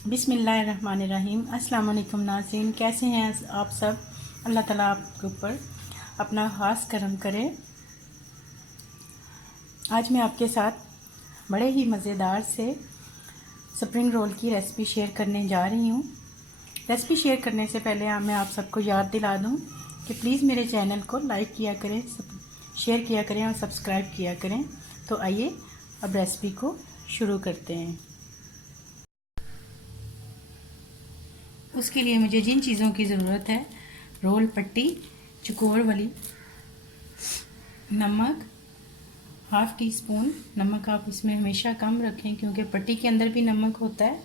बिस्मिल्लाहिर्रहमानिर्रहीम। अस्सलाम वालेकुम नाज़रीन, कैसे हैं आप सब। अल्लाह ताला आपके ऊपर अपना ख़ास करम करे। आज मैं आपके साथ बड़े ही मज़ेदार से स्प्रिंग रोल की रेसिपी शेयर करने जा रही हूँ। रेसिपी शेयर करने से पहले मैं आप सबको याद दिला दूँ कि प्लीज़ मेरे चैनल को लाइक किया करें, शेयर किया करें और सब्सक्राइब किया करें। तो आइए अब रेसिपी को शुरू करते हैं। उसके लिए मुझे जिन चीज़ों की ज़रूरत है, रोल पट्टी चकोर वाली, नमक हाफ़ टी स्पून, नमक आप इसमें हमेशा कम रखें क्योंकि पट्टी के अंदर भी नमक होता है।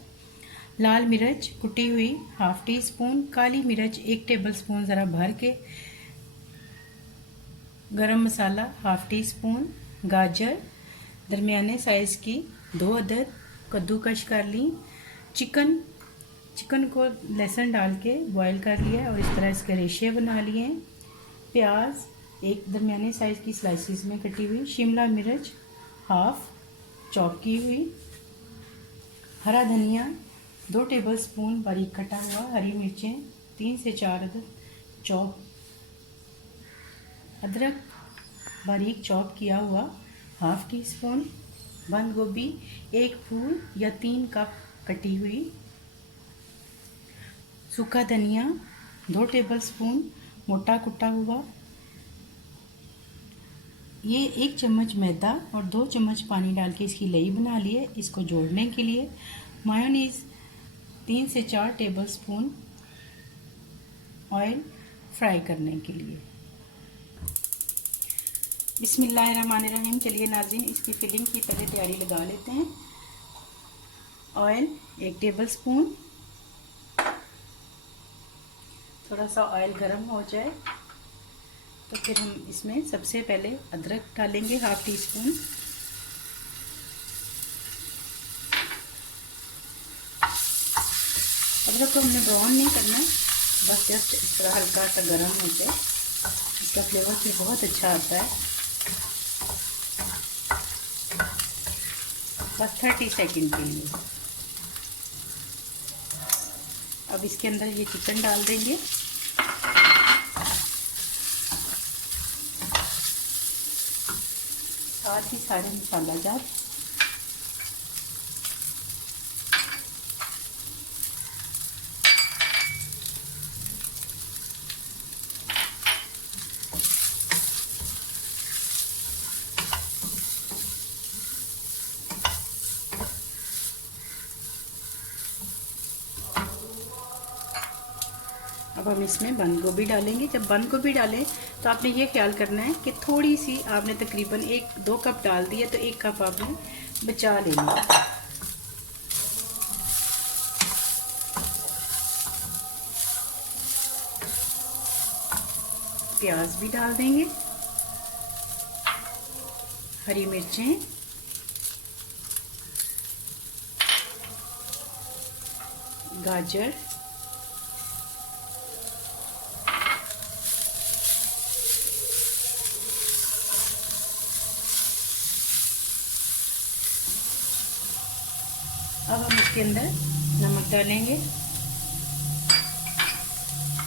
लाल मिर्च कुटी हुई हाफ़ टी स्पून, काली मिर्च 1 टेबल स्पून ज़रा भर के, गरम मसाला हाफ़ टी स्पून, गाजर दरमियाने साइज़ की 2 अदद कद्दूकश कर ली, चिकन को लहसुन डाल के बॉईल कर लिया और इस तरह इसके रेशे बना लिए। प्याज 1 दरमियाने साइज़ की स्लाइसिस में कटी हुई, शिमला मिर्च हाफ चॉप की हुई, हरा धनिया 2 टेबल स्पून बारीक कटा हुआ, हरी मिर्चें 3 से 4 अदद चॉप, अदरक बारीक चॉप किया हुआ हाफ़ टी स्पून, बंद गोभी 1 फूल या 3 कप कटी हुई, सूखा धनिया 2 टेबल स्पून मोटा कुटा हुआ, ये 1 चम्मच मैदा और 2 चम्मच पानी डाल के इसकी लई बना लिए। इसको जोड़ने के लिए मायोनीज़ 3 से 4 टेबल स्पून, ऑयल फ्राई करने के लिए। बिस्मिल्लाहिर्रहमानिर्रहीम। चलिए नाज़रीन, इसकी फिलिंग की पहले तैयारी लगा लेते हैं। ऑयल 1 टेबल स्पून, थोड़ा सा ऑयल गर्म हो जाए तो फिर हम इसमें सबसे पहले अदरक डालेंगे हाफ़ टी स्पून। अदरक को हमने ब्राउन नहीं करना, बस जस्ट इस तरह हल्का सा गर्म हो जाए, इसका फ्लेवर फिर बहुत अच्छा आता है। बस 30 सेकंड के लिए। अब इसके अंदर ये चिकन डाल देंगे। साथ ही सारे मसाला जात अब हम इसमें बंद गोभी डालेंगे। जब बंद गोभी डालें तो आपने ये ख्याल करना है कि थोड़ी सी, आपने तकरीबन 1-2 कप डाल दिए तो 1 कप आपने बचा लेना। प्याज भी डाल देंगे, हरी मिर्चें, गाजर, अब हम इसके अंदर नमक डालेंगे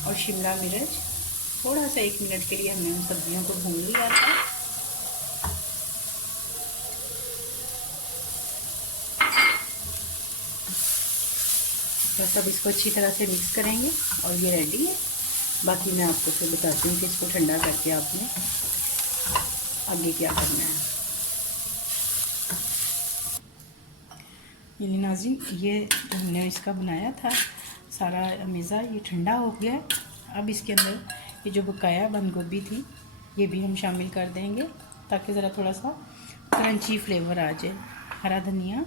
और शिमला मिर्च। थोड़ा सा 1 मिनट के लिए हमने उन सब्जियों को भून लिया था। बस अब इसको अच्छी तरह से मिक्स करेंगे और ये रेडी है। बाकी मैं आपको फिर बताती हूँ कि इसको ठंडा करके आपने आगे क्या करना है। ये नाज़रीन, ये जो हमने इसका बनाया था सारा मेज़ा, ये ठंडा हो गया। अब इसके अंदर ये जो बकाया बंद गोभी थी ये भी हम शामिल कर देंगे ताकि ज़रा थोड़ा सा क्रंची फ्लेवर आ जाए। हरा धनिया,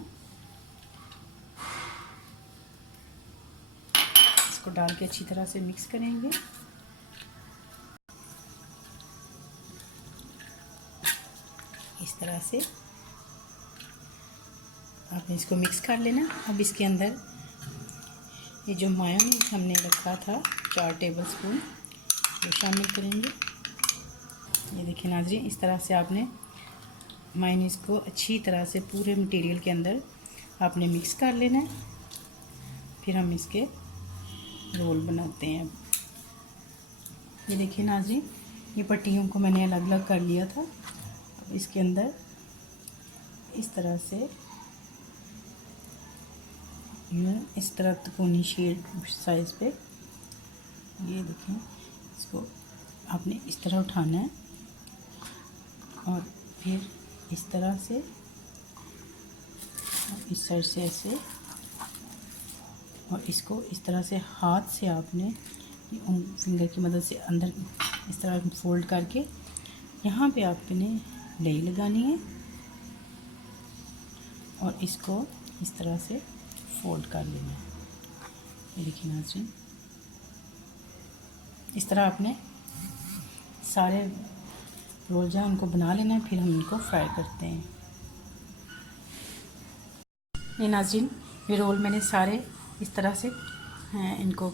इसको डाल के अच्छी तरह से मिक्स करेंगे। इस तरह से आपने इसको मिक्स कर लेना। अब इसके अंदर ये जो मायोनीज़ हमने रखा था 4 टेबल स्पून, वो शामिल करेंगे। ये देखिए नाज़रीन, इस तरह से आपने मायोनीज़ को अच्छी तरह से पूरे मटेरियल के अंदर आपने मिक्स कर लेना है। फिर हम इसके रोल बनाते हैं। ये देखिए नाज़रीन, ये पट्टियों को मैंने अलग अलग कर लिया था। अब इसके अंदर इस तरह से इस तरह तिकोनी शेड साइज़ पे, ये देखें, इसको आपने इस तरह उठाना है और फिर इस तरह से और इस साइड से ऐसे, और इसको इस तरह से हाथ से आपने फिंगर की मदद से अंदर इस तरह फोल्ड करके यहाँ पे आपने लेई लगानी है और इसको इस तरह से फोल्ड कर लेना है। ये देखिए नाज़रीन, इस तरह आपने सारे रोल जो उनको बना लेना है, फिर हम इनको फ्राई करते हैं। ये नाज़रीन, ये रोल मैंने सारे इस तरह से इनको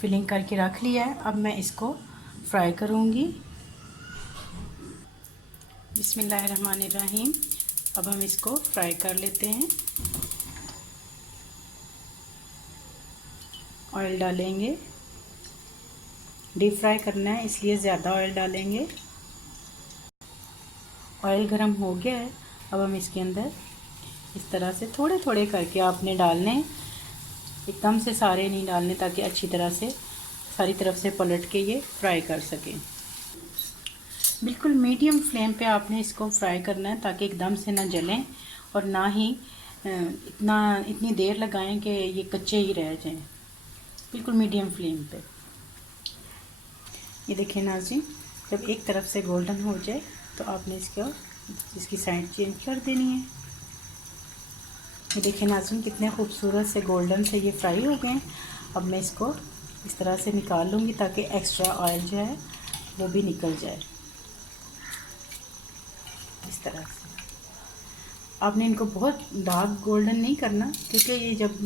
फिलिंग करके रख लिया है। अब मैं इसको फ्राई करूँगी। बिस्मिल्लाहिर्रहमानिर्रहीम। अब हम इसको फ्राई कर लेते हैं। ऑयल डालेंगे, डीप फ्राई करना है इसलिए ज़्यादा ऑयल डालेंगे। ऑयल गरम हो गया है। अब हम इसके अंदर इस तरह से थोड़े थोड़े करके आपने डालने, एकदम से सारे नहीं डालने, ताकि अच्छी तरह से सारी तरफ से पलट के ये फ्राई कर सकें। बिल्कुल मीडियम फ्लेम पे आपने इसको फ्राई करना है, ताकि एकदम से ना जलें और ना ही इतनी देर लगाएं कि ये कच्चे ही रह जाएं। बिल्कुल मीडियम फ्लेम पे। ये देखिए नाज़रीन, जब एक तरफ से गोल्डन हो जाए तो आपने इसकी साइड चेंज कर देनी है। ये देखिए नाज़रीन, कितने खूबसूरत से गोल्डन से ये फ्राई हो गए। अब मैं इसको इस तरह से निकाल लूँगी ताकि एक्स्ट्रा ऑयल जो है वो भी निकल जाए। इस तरह से आपने इनको बहुत डार्क गोल्डन नहीं करना, क्योंकि ये जब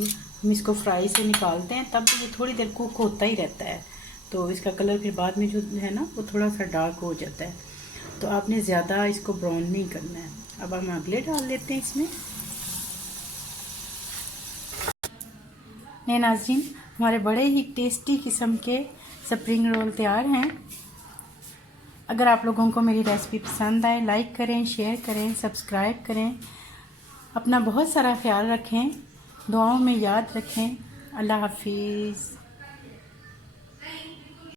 हम इसको फ्राई से निकालते हैं तब ये थोड़ी देर कुक होता ही रहता है, तो इसका कलर फिर बाद में जो है ना वो थोड़ा सा डार्क हो जाता है। तो आपने ज़्यादा इसको ब्राउन नहीं करना है। अब हम अगले डाल लेते हैं इसमें। ये नाज़रीन, हमारे बड़े ही टेस्टी किस्म के स्प्रिंग रोल तैयार हैं। अगर आप लोगों को मेरी रेसिपी पसंद आए, लाइक करें, शेयर करें, सब्सक्राइब करें। अपना बहुत सारा ख्याल रखें, दुआओं में याद रखें। अल्लाह हाफिज़।